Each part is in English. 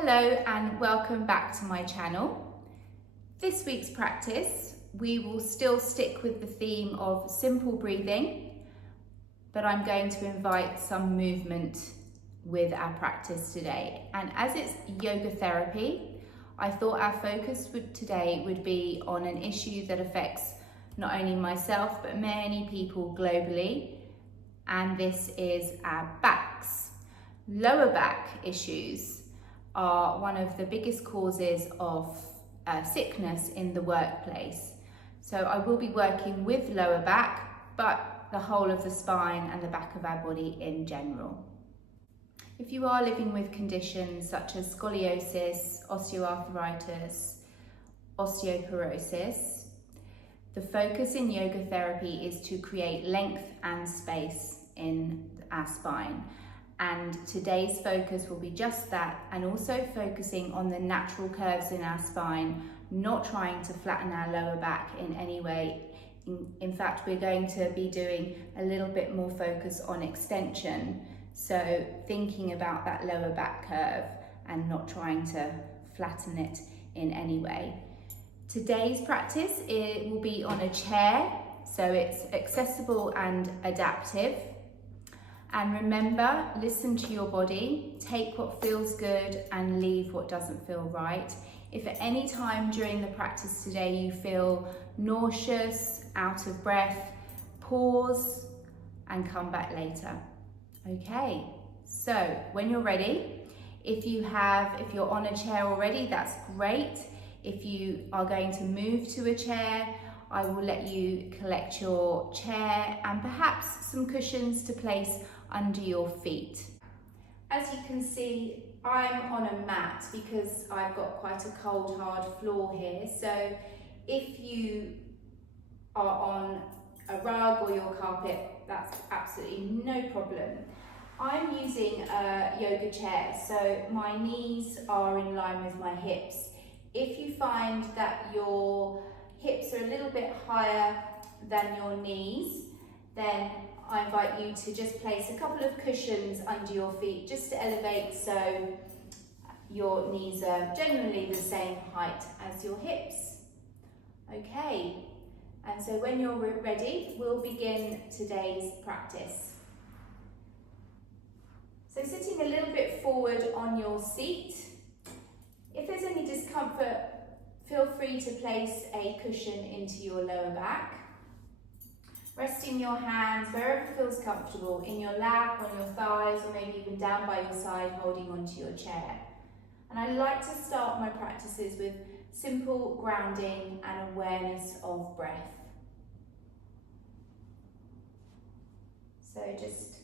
Hello and welcome back to my channel. This week's practice, we will still stick with the theme of simple breathing, but I'm going to invite some movement with our practice today. And as it's yoga therapy, I thought our focus today would be on an issue that affects not only myself, but many people globally, and this is our backs. Lower back issues are one of the biggest causes of sickness in the workplace. So I will be working with lower back, but the whole of the spine and the back of our body in general. If you are living with conditions such as scoliosis, osteoarthritis, osteoporosis, the focus in yoga therapy is to create length and space in our spine. And today's focus will be just that, and also focusing on the natural curves in our spine, not trying to flatten our lower back in any way. In fact, we're going to be doing a little bit more focus on extension. So thinking about that lower back curve and not trying to flatten it in any way. Today's practice, it will be on a chair, so it's accessible and adaptive. And remember, listen to your body, take what feels good and leave what doesn't feel right. If at any time during the practice today you feel nauseous, out of breath, pause and come back later. Okay, so when you're ready, if you're on a chair already, that's great. If you are going to move to a chair, I will let you collect your chair and perhaps some cushions to place under your feet. As you can see, I'm on a mat because I've got quite a cold, hard floor here. So if you are on a rug or your carpet, that's absolutely no problem. I'm using a yoga chair, so my knees are in line with my hips. If you find that your hips are a little bit higher than your knees, then I invite you to just place a couple of cushions under your feet just to elevate so your knees are generally the same height as your hips. Okay, and so when you're ready, we'll begin today's practice. So sitting a little bit forward on your seat. If there's any discomfort, feel free to place a cushion into your lower back. Resting your hands wherever it feels comfortable, in your lap, on your thighs, or maybe even down by your side, holding onto your chair. And I like to start my practices with simple grounding and awareness of breath. So just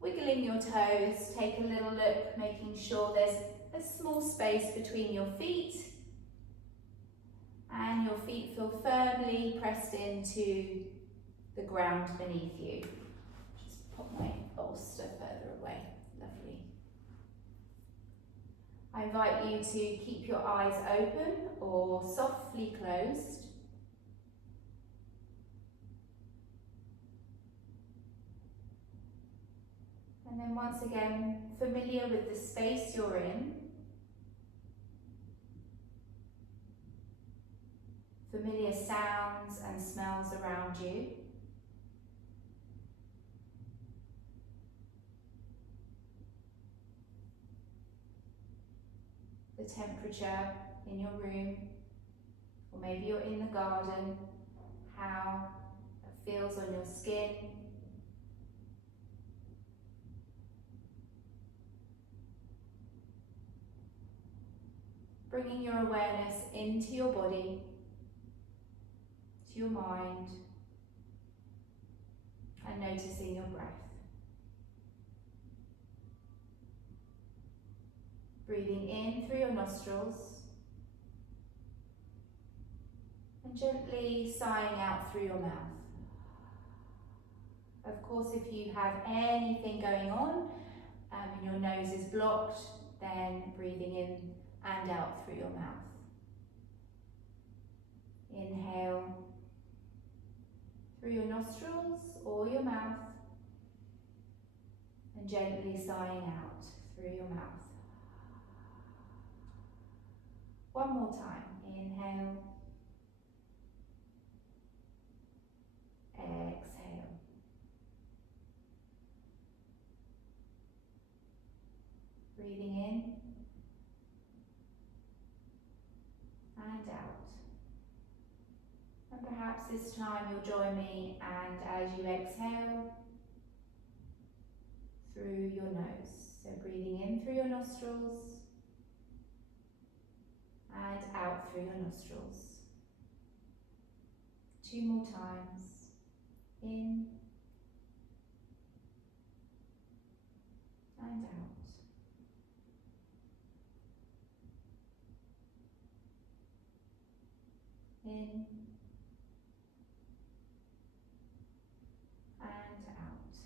wiggling your toes, take a little look, making sure there's a small space between your feet and your feet feel firmly pressed into the ground beneath you. Just pop my bolster further away. Lovely. I invite you to keep your eyes open or softly closed. And then once again, familiar with the space you're in. Familiar sounds and smells around you. The temperature in your room, or maybe you're in the garden, how it feels on your skin. Bringing your awareness into your body, to your mind, and noticing your breath. Breathing in through your nostrils and gently sighing out through your mouth. Of course, if you have anything going on and your nose is blocked, then breathing in and out through your mouth. Inhale through your nostrils or your mouth and gently sighing out through your mouth. One more time. Inhale. Exhale. Breathing in and out. And perhaps this time you'll join me, and as you exhale, through your nose. So breathing in through your nostrils and out through your nostrils. 2 more times. In and out. In and out.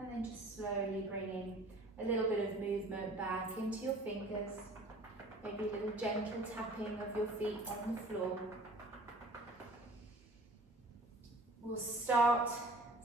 And then just slowly bringing a little bit of movement back into your fingers, maybe a little gentle tapping of your feet on the floor. We'll start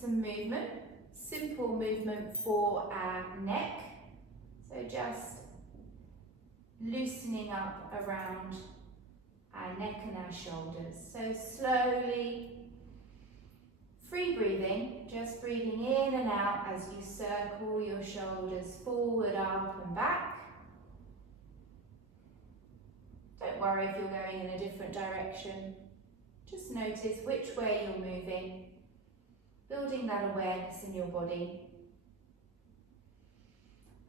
some movement, simple movement for our neck. So just loosening up around our neck and our shoulders. So slowly, free breathing, just breathing in and out as you circle your shoulders forward, up and back. Don't worry if you're going in a different direction. Just notice which way you're moving, building that awareness in your body.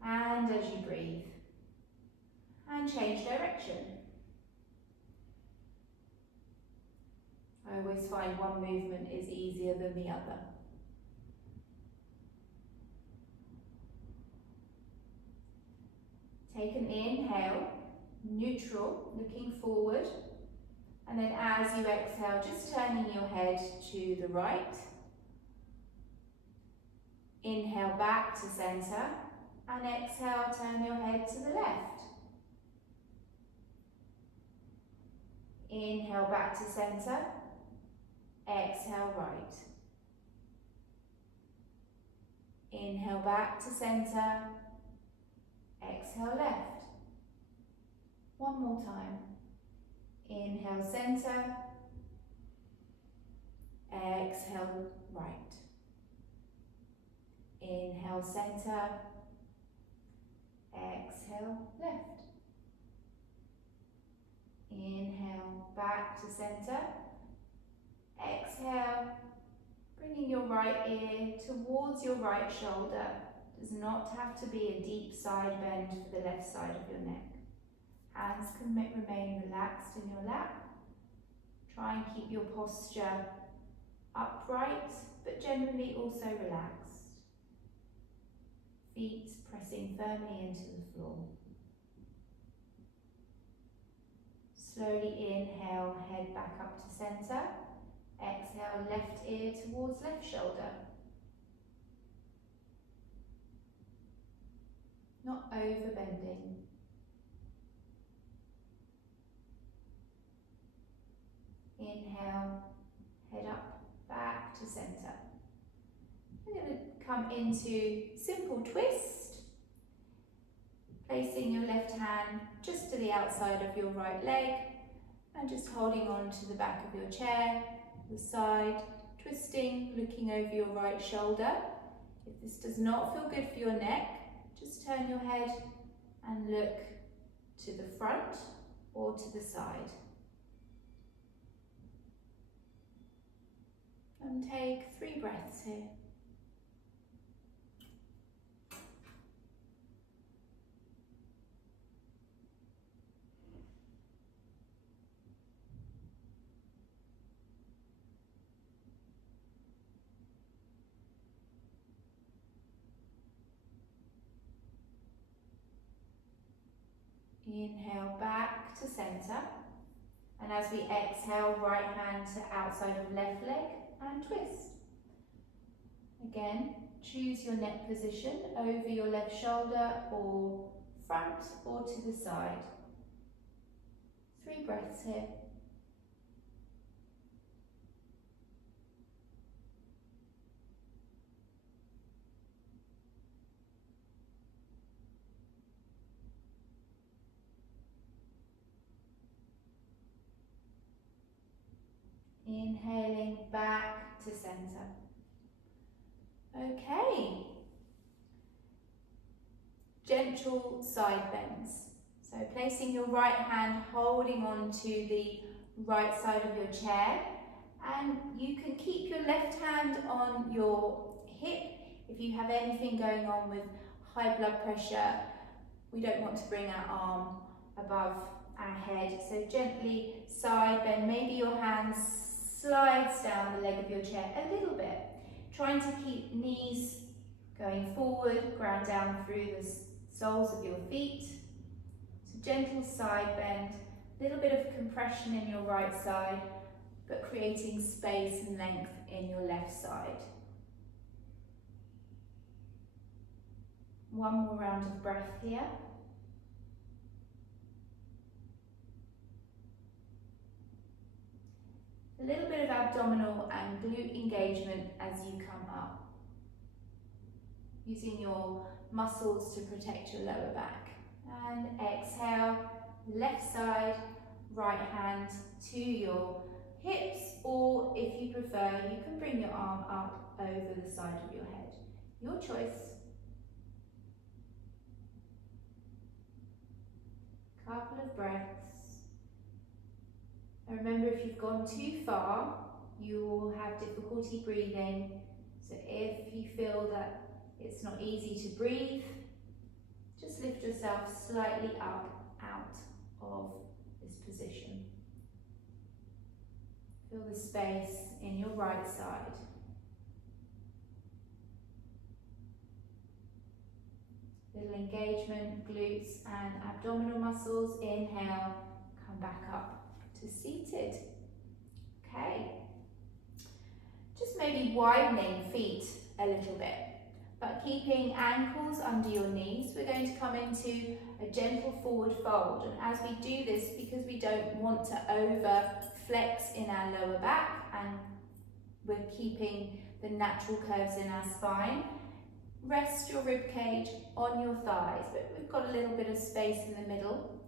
And as you breathe, and change direction. I always find one movement is easier than the other. Take an inhale, neutral, looking forward. And then as you exhale, just turning your head to the right. Inhale back to centre. And exhale, turn your head to the left. Inhale back to centre. Exhale right. Inhale back to centre. Exhale left. One more time. Inhale centre. Exhale right. Inhale centre. Exhale left. Inhale back to centre. Exhale, bringing your right ear towards your right shoulder. Does not have to be a deep side bend for the left side of your neck. Hands can remain relaxed in your lap. Try and keep your posture upright, but generally also relaxed. Feet pressing firmly into the floor. Slowly inhale, head back up to centre. Exhale, left ear towards left shoulder. Not over bending. Inhale, head up, back to centre. We're going to come into simple twist. Placing your left hand just to the outside of your right leg and just holding on to the back of your chair, the side, twisting, looking over your right shoulder. If this does not feel good for your neck, just turn your head and look to the front or to the side. And take 3 breaths here. Inhale back to centre, and as we exhale, right hand to outside of left leg and twist. Again, choose your neck position over your left shoulder or front or to the side. 3 breaths here. Inhaling back to center. Okay. Gentle side bends. So placing your right hand, holding on to the right side of your chair, and you can keep your left hand on your hip. If you have anything going on with high blood pressure, we don't want to bring our arm above our head. So gently side bend. Maybe your hand slides down the leg of your chair a little bit. Trying to keep knees going forward, ground down through the soles of your feet. So gentle side bend, a little bit of compression in your right side, but creating space and length in your left side. One more round of breath here. A little bit of abdominal and glute engagement as you come up. Using your muscles to protect your lower back. And exhale, left side, right hand to your hips, or if you prefer, you can bring your arm up over the side of your head. Your choice. Couple of breaths. And remember, if you've gone too far, you will have difficulty breathing. So if you feel that it's not easy to breathe, just lift yourself slightly up out of this position. Feel the space in your right side. Little engagement, glutes and abdominal muscles. Inhale, come back up to seated. Okay. Just maybe widening feet a little bit, but keeping ankles under your knees. We're going to come into a gentle forward fold, and as we do this, because we don't want to over flex in our lower back and we're keeping the natural curves in our spine, rest your rib cage on your thighs, but we've got a little bit of space in the middle,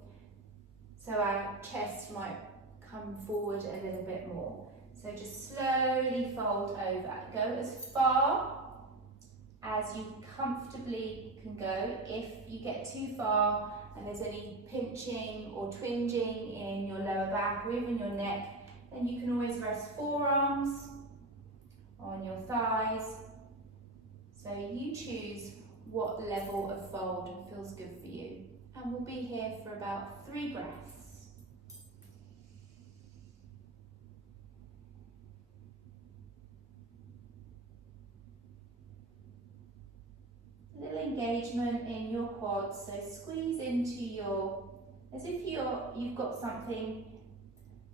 so our chest might come forward a little bit more. So just slowly fold over. Go as far as you comfortably can go. If you get too far and there's any pinching or twinging in your lower back or even your neck, then you can always rest forearms on your thighs. So you choose what level of fold feels good for you. And we'll be here for about 3 breaths. A little engagement in your quads, so squeeze into your, as if you've got something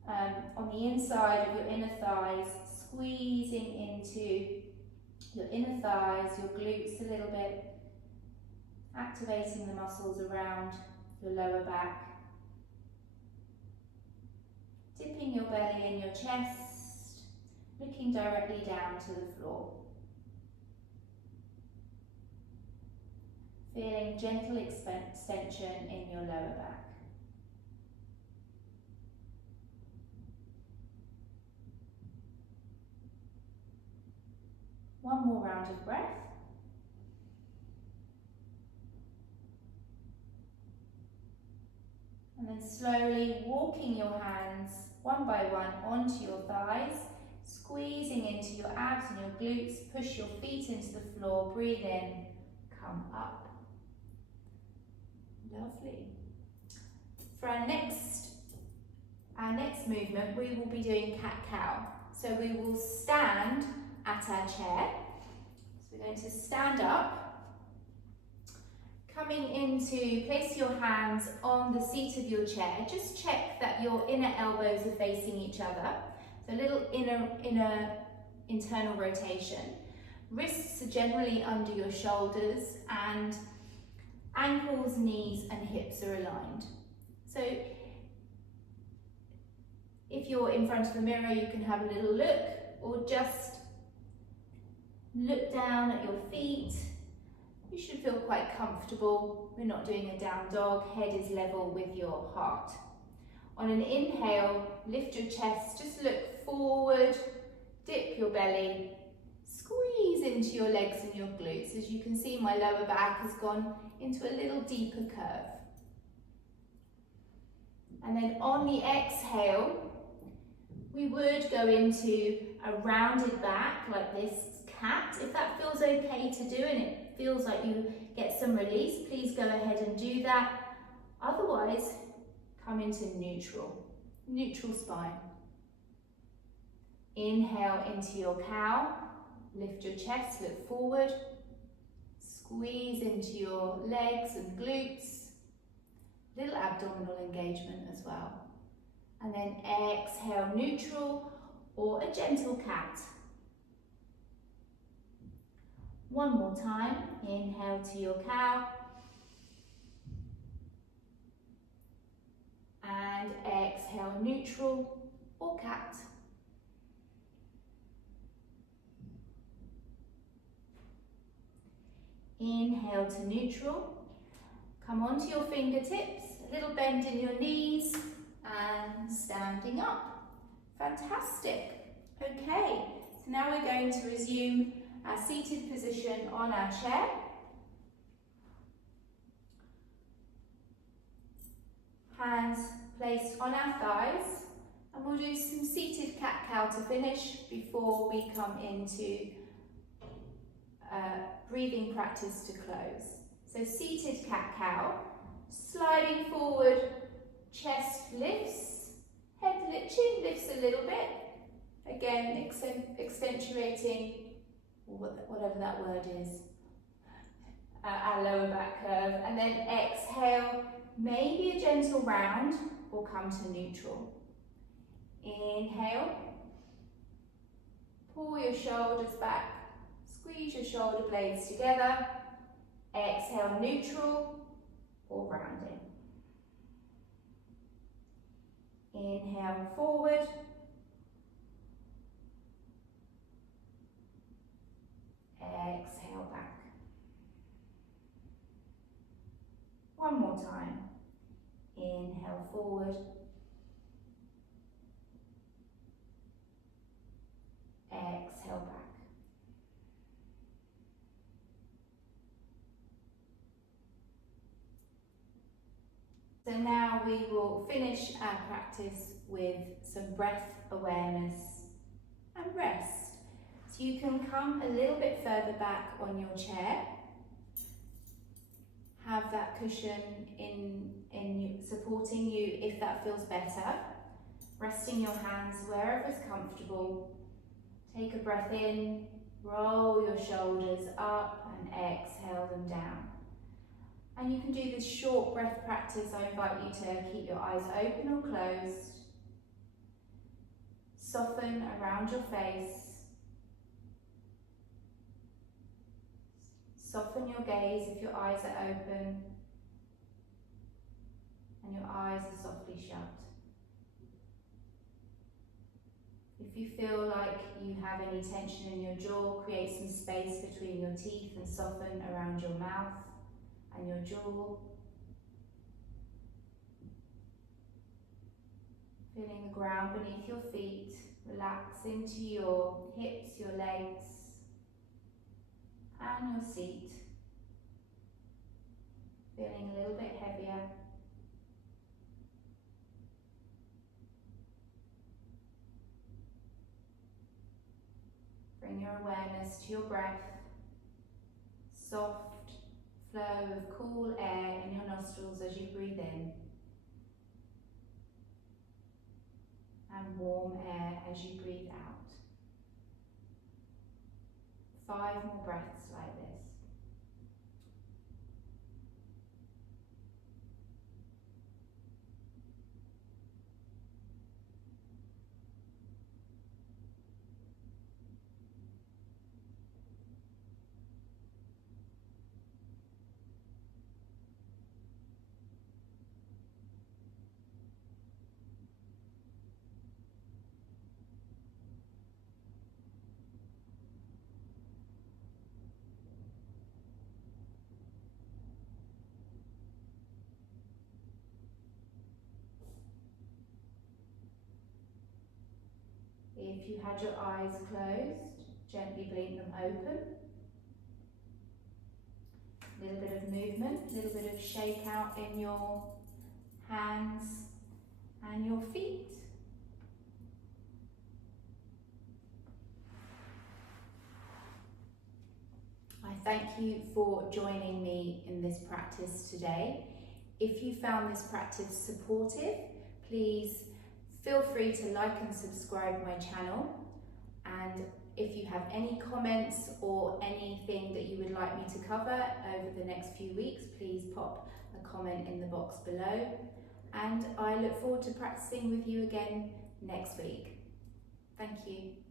on the inside of your inner thighs, squeezing into your inner thighs, your glutes a little bit, activating the muscles around your lower back, dipping your belly in your chest, looking directly down to the floor. Feeling gentle extension in your lower back. One more round of breath. And then slowly walking your hands one by one onto your thighs, squeezing into your abs and your glutes, push your feet into the floor, breathe in, come up. Lovely. For our next movement, we will be doing cat-cow. So we will stand at our chair. So we're going to stand up, coming into, place your hands on the seat of your chair. Just check that your inner elbows are facing each other. So a little inner internal rotation. Wrists are generally under your shoulders and ankles, knees and hips are aligned. So if you're in front of the mirror, you can have a little look or just look down at your feet. You should feel quite comfortable. We're not doing a down dog. Head is level with your heart. On an inhale, lift your chest, just look forward, dip your belly, squeeze into your legs and your glutes. As you can see, my lower back has gone into a little deeper curve. And then on the exhale, we would go into a rounded back like this cat. If that feels okay to do and it feels like you get some release, please go ahead and do that. Otherwise, come into neutral spine. Inhale into your cow, lift your chest, look forward, squeeze into your legs and glutes, little abdominal engagement as well. And then exhale, neutral or a gentle cat. One more time, inhale to your cow. And exhale, neutral or cat. Inhale to neutral. Come onto your fingertips, a little bend in your knees and standing up. Fantastic. Okay, so now we're going to resume our seated position on our chair. Hands placed on our thighs, and we'll do some seated cat-cow to finish before we come into breathing practice to close. So seated cat-cow, sliding forward, chest lifts, chin lifts a little bit. Again, accentuating whatever that word is, our lower back curve. And then exhale, maybe a gentle round or come to neutral. Inhale, pull your shoulders back, squeeze your shoulder blades together. Exhale, neutral or rounding. Inhale, forward. Exhale, back. One more time. Inhale, forward. Exhale, back. So now we will finish our practice with some breath awareness and rest. So you can come a little bit further back on your chair. Have that cushion in supporting you if that feels better. Resting your hands wherever is comfortable. Take a breath in, roll your shoulders up and exhale them down. And you can do this short breath practice. I invite you to keep your eyes open or closed. Soften around your face. Soften your gaze if your eyes are open and your eyes are softly shut. If you feel like you have any tension in your jaw, create some space between your teeth and soften around your mouth and your jaw. Feeling the ground beneath your feet, relax into your hips, your legs and your seat. Feeling a little bit heavier. Bring your awareness to your breath. Soft flow of cool air in your nostrils as you breathe in. And warm air as you breathe out. 5 more breaths like this. If you had your eyes closed, gently blink them open. A little bit of movement, a little bit of shake out in your hands and your feet. I thank you for joining me in this practice today. If you found this practice supportive, please feel free to like and subscribe my channel. And if you have any comments or anything that you would like me to cover over the next few weeks, please pop a comment in the box below. And I look forward to practicing with you again next week. Thank you.